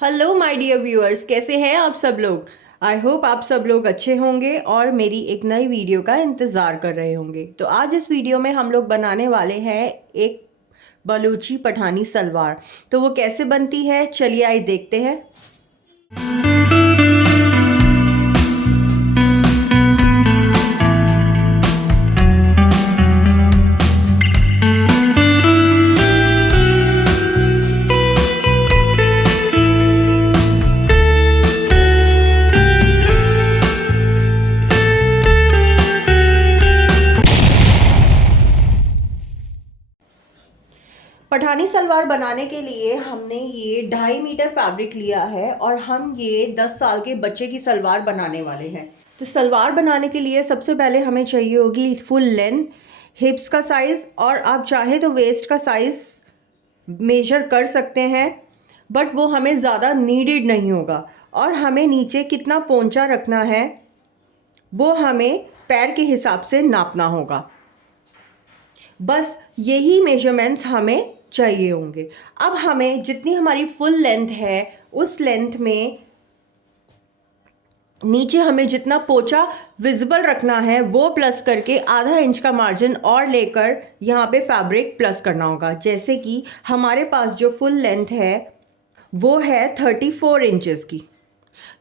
Hello my dear viewers, कैसे हैं आप सब लोग। आई होप आप सब लोग अच्छे होंगे और मेरी एक नई वीडियो का इंतज़ार कर रहे होंगे। तो आज इस वीडियो में हम लोग बनाने वाले हैं एक बलूची पठानी सलवार। तो वो कैसे बनती है, चलिए आइए देखते हैं। पठानी सलवार बनाने के लिए हमने ये 2.5 मीटर फैब्रिक लिया है और हम ये 10 साल के बच्चे की सलवार बनाने वाले हैं। तो सलवार बनाने के लिए सबसे पहले हमें चाहिए होगी फुल लेंथ, हिप्स का साइज़, और आप चाहें तो वेस्ट का साइज़ मेजर कर सकते हैं, बट वो हमें ज़्यादा नीडेड नहीं होगा। और हमें नीचे कितना पोंचा रखना है वो हमें पैर के हिसाब से नापना होगा। बस यही मेजरमेंट्स हमें चाहिए होंगे। अब हमें जितनी हमारी फुल लेंथ है उस लेंथ में नीचे हमें जितना पोंचा विजिबल रखना है वो प्लस करके आधा इंच का मार्जिन और लेकर यहाँ पे फैब्रिक प्लस करना होगा। जैसे कि हमारे पास जो फुल लेंथ है वो है 34 इंचेस की।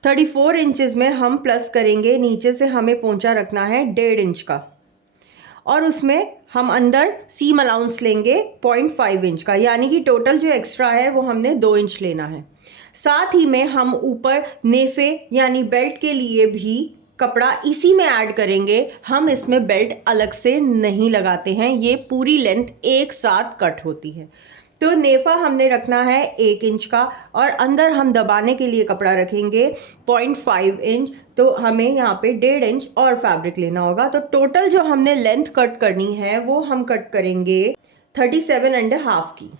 34 इंचेस में हम प्लस करेंगे, नीचे से हमें पोंचा रखना है 1.5 इंच का, और उसमें हम अंदर सीम अलाउंस लेंगे 0.5 इंच का, यानी कि टोटल जो एक्स्ट्रा है वो हमने 2 इंच लेना है। साथ ही में हम ऊपर नेफे यानी बेल्ट के लिए भी कपड़ा इसी में ऐड करेंगे। हम इसमें बेल्ट अलग से नहीं लगाते हैं, ये पूरी लेंथ एक साथ कट होती है। तो नेफा हमने रखना है 1 इंच का, और अंदर हम दबाने के लिए कपड़ा रखेंगे 0.5 इंच। तो हमें यहाँ पे 1.5 इंच और फैब्रिक लेना होगा। तो टोटल जो हमने लेंथ कट करनी है वो हम कट करेंगे 37.5 की।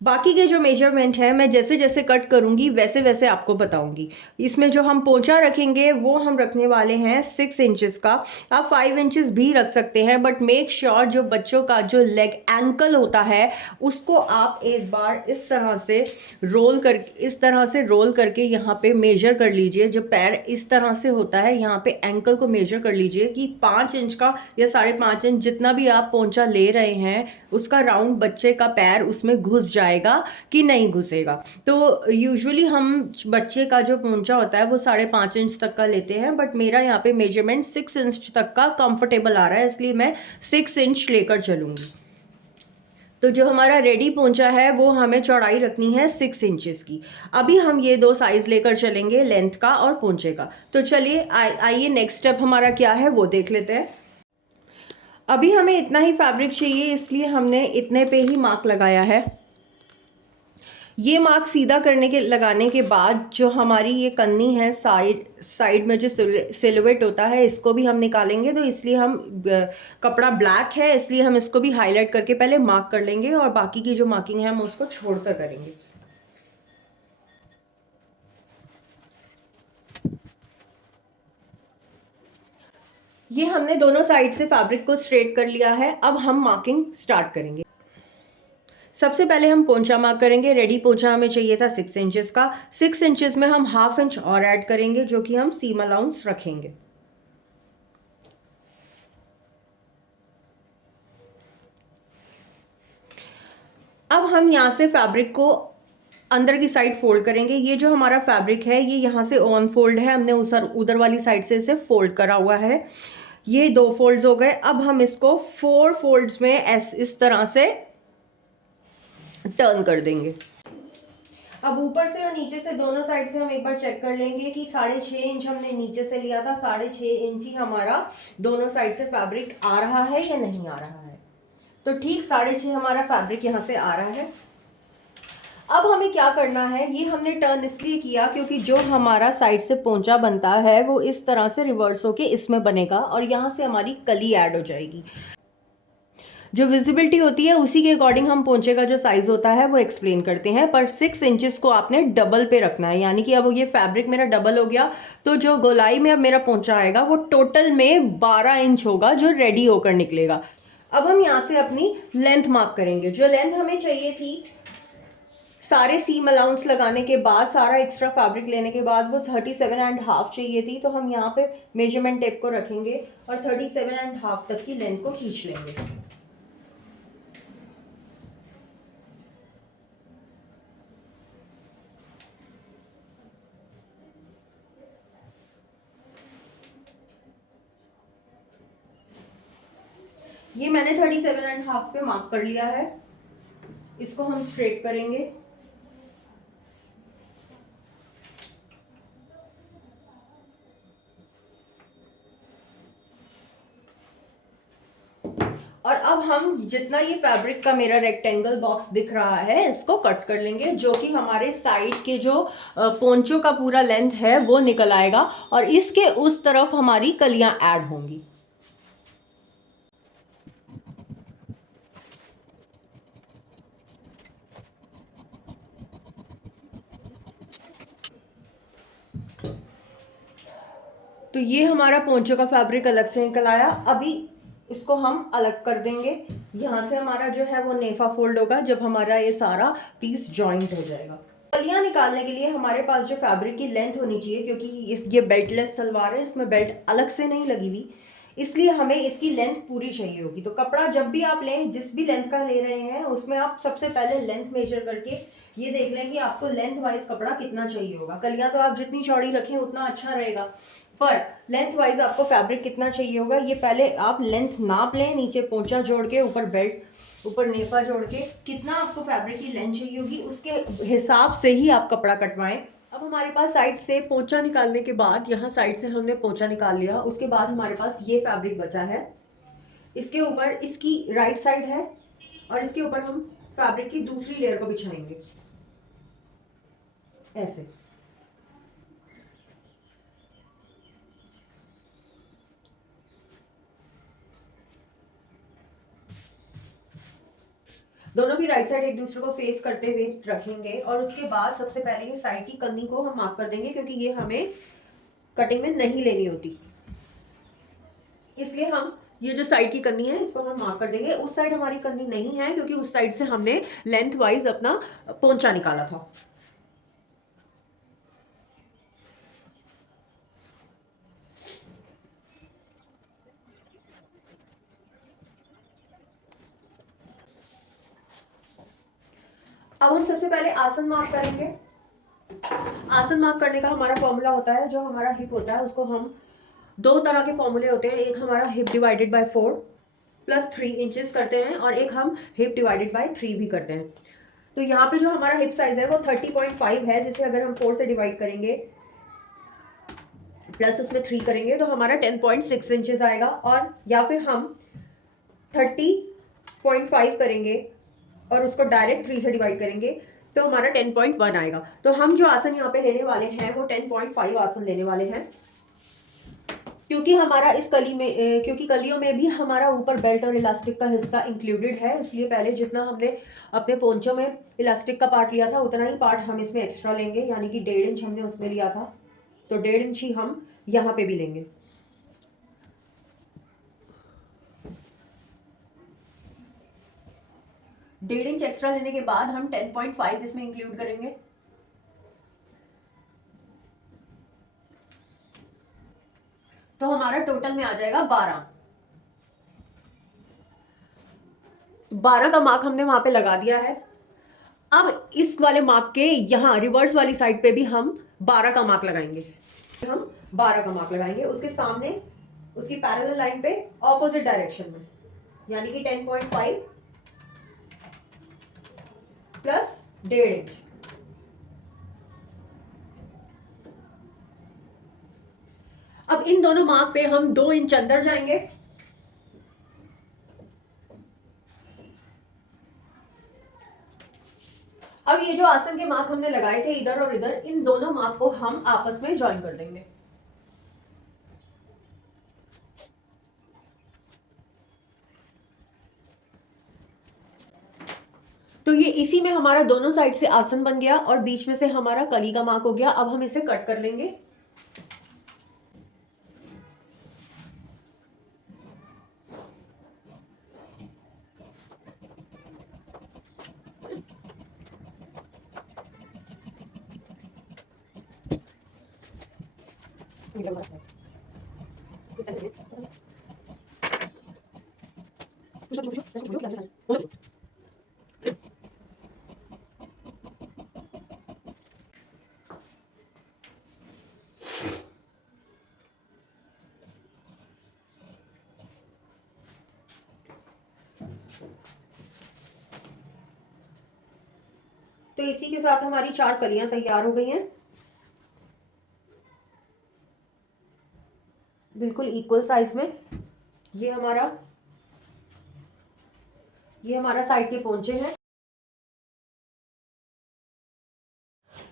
बाकी के जो मेजरमेंट है मैं जैसे जैसे कट करूंगी वैसे वैसे आपको बताऊंगी। इसमें जो हम पोंचा रखेंगे वो हम रखने वाले हैं 6 इंचेस का। आप 5 इंचेस भी रख सकते हैं, बट मेक श्योर जो बच्चों का जो लेग एंकल होता है उसको आप एक बार इस तरह से रोल करके यहाँ पे मेजर कर लीजिए। जो पैर इस तरह से होता है यहाँ पे एंकल को मेजर कर लीजिए कि 5 इंच का या 5.5 इंच जितना भी आप पोंचा ले रहे हैं उसका राउंड बच्चे का पैर उसमें घुस जाएगा कि नहीं घुसेगा। तो यूजुअली हम बच्चे का जो पोंचा होता है वो 5.5 इंच तक का लेते हैं, बट मेरा यहाँ पे मेजरमेंट 6 इंच तक का कंफर्टेबल आ रहा है, इसलिए मैं 6 इंच लेकर चलूंगी। तो जो हमारा रेडी पोंचा है वो हमें चौड़ाई रखनी है 6 इंचेस की। अभी हम ये दो साइज लेकर चलेंगे, लेंथ का और पोंचे का। तो चलिए आइए नेक्स्ट स्टेप हमारा क्या है वो देख लेते हैं। अभी हमें इतना ही फैब्रिक चाहिए, इसलिए हमने इतने पे ही मार्क लगाया है। ये मार्क सीधा लगाने के बाद जो हमारी ये कन्नी है साइड में जो सिलुएट होता है इसको भी हम निकालेंगे। तो इसलिए हम कपड़ा ब्लैक है इसलिए हम इसको भी हाईलाइट करके पहले मार्क कर लेंगे, और बाकी की जो मार्किंग है हम उसको छोड़कर करेंगे। ये हमने दोनों साइड से फैब्रिक को स्ट्रेट कर लिया है। अब हम मार्किंग स्टार्ट करेंगे। सबसे पहले हम पोंचा मार्क करेंगे। रेडी पोंचा हमें चाहिए था 6 इंचेस का। 6 इंचेस में हम 1/2 इंच और ऐड करेंगे जो कि हम सीम अलाउंस रखेंगे। अब हम यहाँ से फैब्रिक को अंदर की साइड फोल्ड करेंगे। ये जो हमारा फैब्रिक है ये यहाँ से ऑन फोल्ड है, हमने उधर वाली साइड से इसे फोल्ड करा हुआ है। ये 2 फोल्ड्स हो गए। अब हम इसको 4 फोल्ड्स में इस तरह से टर्न कर देंगे। अब ऊपर से और नीचे से दोनों साइड से हम एक बार चेक कर लेंगे कि 6.5 इंच हमने नीचे से लिया था, 6.5 इंच ही हमारा दोनों साइड से फैब्रिक आ रहा है या नहीं आ रहा है। तो ठीक 6.5 हमारा फैब्रिक यहाँ से आ रहा है। अब हमें क्या करना है, ये हमने टर्न इसलिए किया क्योंकि जो हमारा साइड से पोंचा बनता है वो इस तरह से रिवर्स होके इसमें बनेगा और यहाँ से हमारी कली ऐड हो जाएगी। जो विजिबिलिटी होती है उसी के अकॉर्डिंग हम पोंचे का जो साइज होता है वो एक्सप्लेन करते हैं। पर 6 इंचेस को आपने डबल पे रखना है, यानी कि अब ये फैब्रिक मेरा डबल हो गया तो जो गोलाई में अब मेरा पोंचा आएगा वो टोटल में 12 इंच होगा जो रेडी होकर निकलेगा। अब हम यहाँ से अपनी लेंथ मार्क करेंगे। जो लेंथ हमें चाहिए थी सारे सीम अलाउंस लगाने के बाद, सारा एक्स्ट्रा फैब्रिक लेने के बाद वो 37.5 चाहिए थी, तो हम यहाँ पे मेजरमेंट टेप को रखेंगे और 37.5 तक की लेंथ को खींच लेंगे। ये मैंने 37.5 पे मार्क कर लिया है। इसको हम स्ट्रेट करेंगे। और अब हम जितना ये फैब्रिक का मेरा रेक्टेंगल बॉक्स दिख रहा है इसको कट कर लेंगे, जो कि हमारे साइड के जो पोंचो का पूरा लेंथ है वो निकल आएगा और इसके उस तरफ हमारी कलियां ऐड होंगी। तो ये हमारा पोंचो का फैब्रिक अलग से निकल आया। अभी इसको हम अलग कर देंगे। यहाँ से हमारा जो है वो नेफा फोल्ड होगा जब हमारा ये सारा पीस जॉइंट हो जाएगा। कलियां निकालने के लिए हमारे पास जो फैब्रिक की लेंथ होनी चाहिए, क्योंकि ये बेल्टलेस सलवार है, इसमें बेल्ट अलग से नहीं लगी हुई, इसलिए हमें इसकी लेंथ पूरी चाहिए होगी। तो कपड़ा जब भी आप लें, जिस भी लेंथ का ले रहे हैं, उसमें आप सबसे पहले लेंथ मेजर करके ये देख लें कि आपको लेंथ वाइज कपड़ा कितना चाहिए होगा। कलियां तो आप जितनी चौड़ी रखें उतना अच्छा रहेगा, पर लेंथ वाइज आपको फैब्रिक कितना चाहिए होगा ये पहले आप लेंथ नाप लें। नीचे पोंचा जोड़ के, ऊपर बेल्ट, ऊपर नेफा जोड़ के कितना आपको फैब्रिक की लेंथ चाहिए होगी उसके हिसाब से ही आप कपड़ा कटवाएं। अब हमारे पास साइड से पोंचा निकालने के बाद, यहाँ साइड से हमने पोंचा निकाल लिया, उसके बाद हमारे पास ये फैब्रिक बचा है। इसके ऊपर इसकी राइट साइड है और इसके ऊपर हम फैब्रिक की दूसरी लेयर को बिछाएंगे ऐसे। दोनों की राइट साइड एक दूसरे को फेस करते हुए रखेंगे और उसके बाद सबसे पहले ये साइड की कन्नी को हम मार्क कर देंगे, क्योंकि ये हमें कटिंग में नहीं लेनी होती, इसलिए हम ये जो साइड की कन्नी है इसको हम मार्क कर देंगे। उस साइड हमारी कन्नी नहीं है क्योंकि उस साइड से हमने लेंथ वाइज अपना पोंचा निकाला था। अब हम सबसे पहले आसन मार्क करेंगे। आसन मार्क करने का हमारा फॉर्मूला होता है, जो हमारा हिप होता है उसको हम, दो तरह के फॉर्मूले होते हैं, एक हमारा हिप डिवाइडेड बाय 4 + 3 इंचेस करते हैं और एक हम हिप डिवाइडेड बाय 3 भी करते हैं। तो यहाँ पे जो हमारा हिप साइज है वो 30.5 है, जिसे अगर हम 4 से डिवाइड करेंगे प्लस उसमें 3 करेंगे तो हमारा 10.6 इंचेस आएगा, और या फिर हम 30.5 करेंगे और उसको डायरेक्ट 3 से डिवाइड करेंगे तो हमारा 10.1 आएगा। तो हम जो आसन यहाँ पे लेने वाले हैं वो 10.5 आसन लेने वाले हैं, क्योंकि हमारा इस कली में क्योंकि कलियों में भी हमारा ऊपर बेल्ट और इलास्टिक का हिस्सा इंक्लूडेड है, इसलिए पहले जितना हमने अपने पोंचों में इलास्टिक का पार्ट लिया था उतना ही पार्ट हम इसमें एक्स्ट्रा लेंगे, यानी कि 1.5 इंच हमने उसमें लिया था तो 1.5 इंच ही हम यहाँ पे भी लेंगे। डेढ़ इंच एक्स्ट्रा लेने के बाद हम 10.5 इसमें इंक्लूड करेंगे। तो हमारा टोटल में आ जाएगा 12। 12 का मार्क हमने वहां पे लगा दिया है। अब इस वाले मार्क के यहाँ रिवर्स वाली साइड पे भी हम 12 का मार्क लगाएंगे। हम 12 का मार्क लगाएंगे उसके सामने, उसकी पैरेलल लाइन पे ऑपोजिट डायरेक्शन में, यानी कि 10.5 प्लस 1.5 इंच। अब इन दोनों मार्क पे हम 2 इंच अंदर जाएंगे। अब ये जो आसन के मार्क हमने लगाए थे इधर और इधर, इन दोनों मार्क को हम आपस में ज्वाइन कर देंगे। तो ये इसी में हमारा दोनों साइड से आसन बन गया और बीच में से हमारा कली का मार्क हो गया। अब हम इसे कट कर लेंगे। तो इसी के साथ हमारी 4 कलियां तैयार हो गई हैं, बिल्कुल इक्वल साइज में। ये हमारा साइड के पोंचे हैं।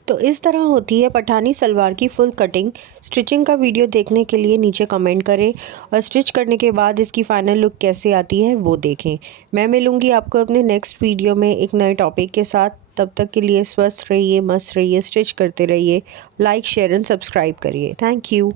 तो इस तरह होती है पठानी सलवार की फुल कटिंग। स्टिचिंग का वीडियो देखने के लिए नीचे कमेंट करें और स्टिच करने के बाद इसकी फ़ाइनल लुक कैसे आती है वो देखें। मैं मिलूँगी आपको अपने नेक्स्ट वीडियो में एक नए टॉपिक के साथ। तब तक के लिए स्वस्थ रहिए, मस्त रहिए, स्टिच करते रहिए, लाइक शेयर एंड सब्सक्राइब करिए। Thank you.